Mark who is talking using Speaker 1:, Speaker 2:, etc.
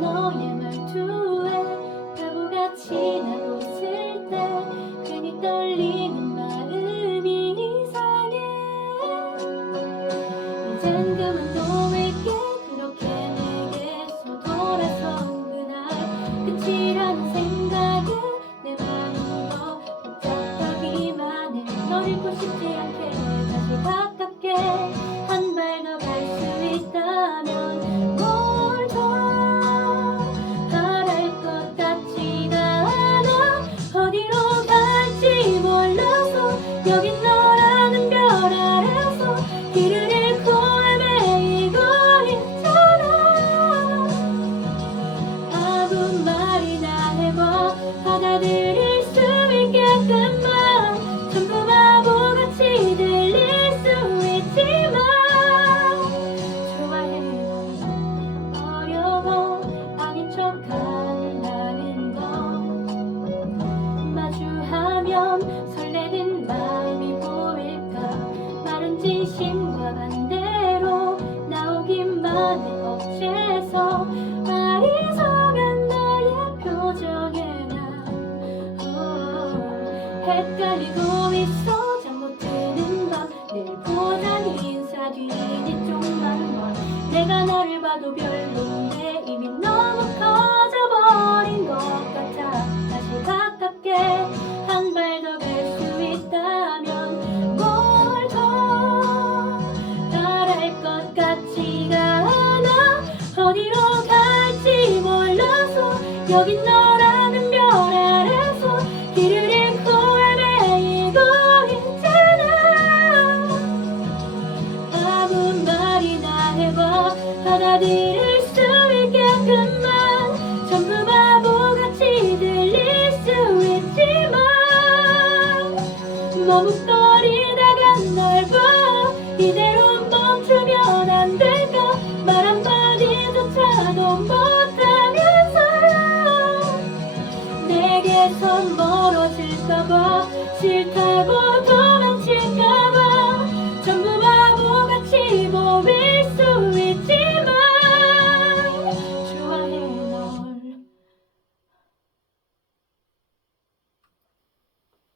Speaker 1: 너의 말투에 바보같이 나고 있을 때 괜히 떨리는 마음이 이상해. 이젠 그만둬. 하늘 어째서 아리송한 너의 표정에 난 oh, 어, 헷갈리고 있어. 잘못 드는 밤늘 보자니 인사 뒤니 좀만 멀 내가 너를 봐도 별론데 이미 너무 여긴 너라는 별 아래서 길을 잃고 헤매이고 있잖아. 아무 말이나 해봐. 받아들일 수 떨어질까봐 싫다고